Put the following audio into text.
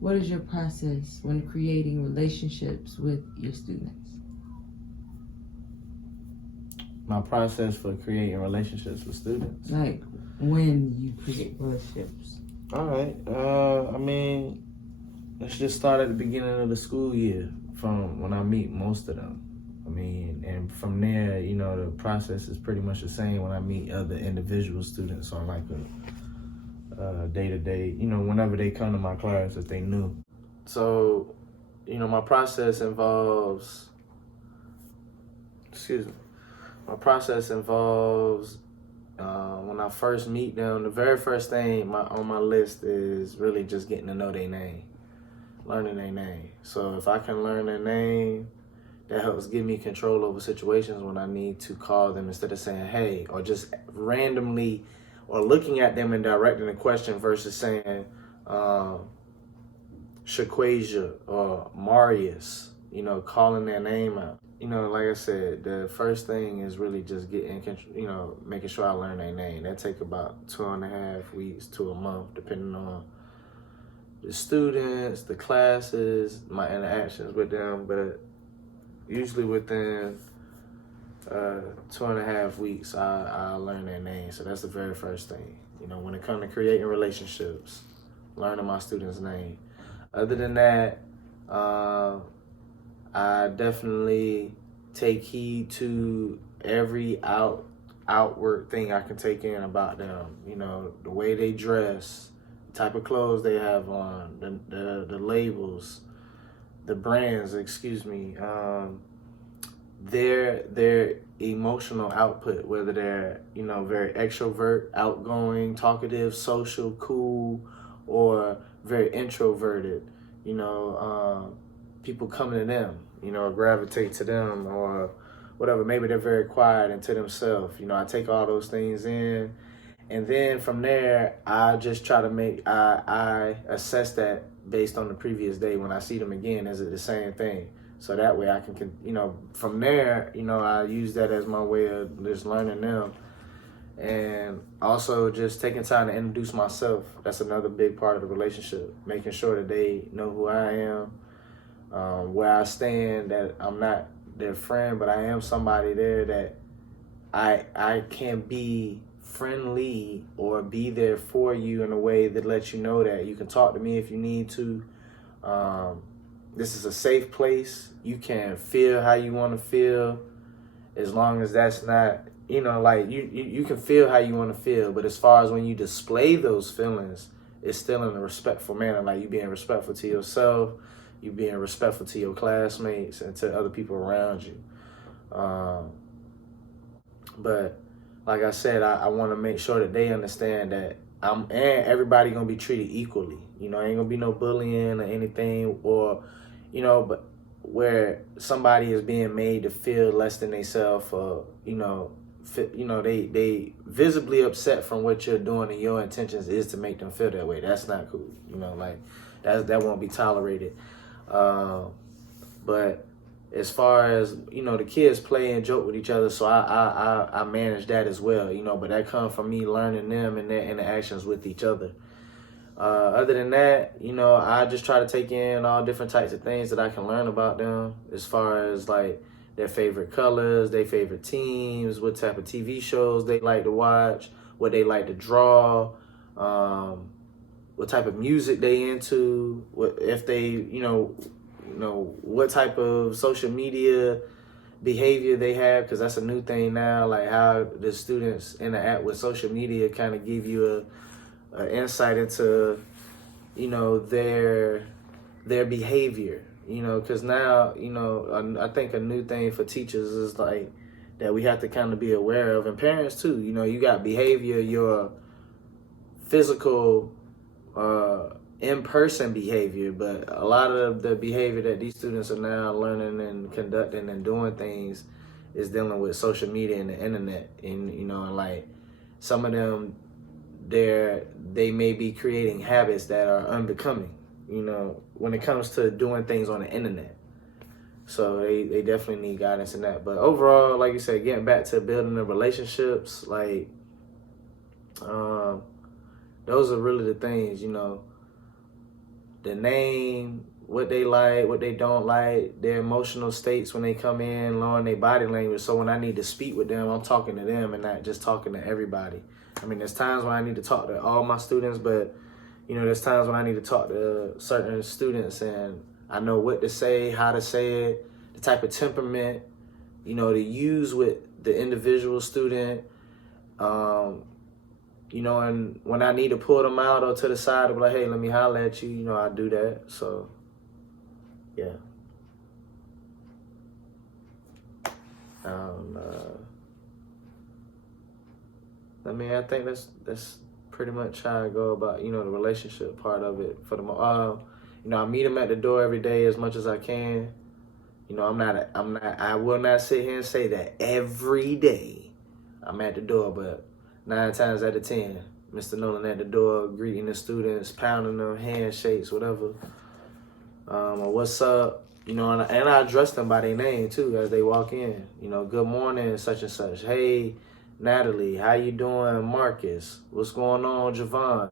What is your process when creating relationships with your students? My process for creating relationships with students? Like when you create relationships. All right. Let's just start at the beginning of the school year from when I meet most of them. And from there, the process is pretty much the same when I meet other individual students on like a day-to-day, whenever they come to my class if they new. So, my process involves, when I first meet them, the very first thing on my list is really just getting to know their name, learning their name. So if I can learn their name, that helps give me control over situations when I need to call them instead of saying, hey, or just randomly, or looking at them and directing a question versus saying, Shaquasia or Marius, calling their name out. Like I said, the first thing is really just making sure I learn their name. That take about 2.5 weeks to a month, depending on the students, the classes, my interactions with them. But usually within 2.5 weeks, I learn their name. So that's the very first thing. When it comes to creating relationships, learning my students' name. Other than that, I definitely take heed to every outward thing I can take in about them. The way they dress, the type of clothes they have on, the labels, the brands, their emotional output, whether they're, very extrovert, outgoing, talkative, social, cool, or very introverted. People coming to them, gravitate to them, or whatever. Maybe they're very quiet and to themselves. I take all those things in, and then from there, I just try to I assess that based on the previous day. When I see them again, is it the same thing? So that way I can, from there, I use that as my way of just learning them. And also just taking time to introduce myself. That's another big part of the relationship. Making sure that they know who I am, where I stand, that I'm not their friend, but I am somebody there that I can be friendly or be there for you in a way that lets you know that you can talk to me if you need to. This is a safe place. You can feel how you want to feel, as long as that's not, you can feel how you want to feel. But as far as when you display those feelings, it's still in a respectful manner. Like you being respectful to yourself, you being respectful to your classmates and to other people around you. But like I said, I want to make sure that they understand that and everybody gonna be treated equally. Ain't gonna be no bullying or anything, or but where somebody is being made to feel less than themselves, or they visibly upset from what you're doing, and your intentions is to make them feel that way. That's not cool. That won't be tolerated. But as far as the kids play and joke with each other, so I manage that as well. But that comes from me learning them and their interactions with each other. Other than that, I just try to take in all different types of things that I can learn about them, as far as like their favorite colors, their favorite teams, what type of TV shows they like to watch, what they like to draw, what type of music they into, if they, what type of social media behavior they have, because that's a new thing now, like how the students interact with social media kind of give you a insight into, their behavior, because now, I think a new thing for teachers is like that we have to kind of be aware of, and parents too. You got behavior, your physical, in-person behavior, but a lot of the behavior that these students are now learning and conducting and doing things is dealing with social media and the internet, and like some of them, they may be creating habits that are unbecoming, when it comes to doing things on the internet. So they definitely need guidance in that. But overall, like you said, getting back to building the relationships, like those are really the things, the name, what they like, what they don't like, their emotional states when they come in, learn their body language. So when I need to speak with them, I'm talking to them and not just talking to everybody. I mean, there's times when I need to talk to all my students, but there's times when I need to talk to certain students and I know what to say, how to say it, the type of temperament, to use with the individual student. And when I need to pull them out or to the side, I'm like, hey, let me holler at you, I do that. So, yeah. I think that's pretty much how I go about, the relationship part of it. For the I meet them at the door every day as much as I can. I will not sit here and say that every day I'm at the door, but 9 times out of 10, Mr. Nolan at the door, greeting the students, pounding them, handshakes, whatever. Or what's up, and I address them by their name too as they walk in. Good morning, such and such. Hey, Natalie, how you doing? Marcus, what's going on, Javon?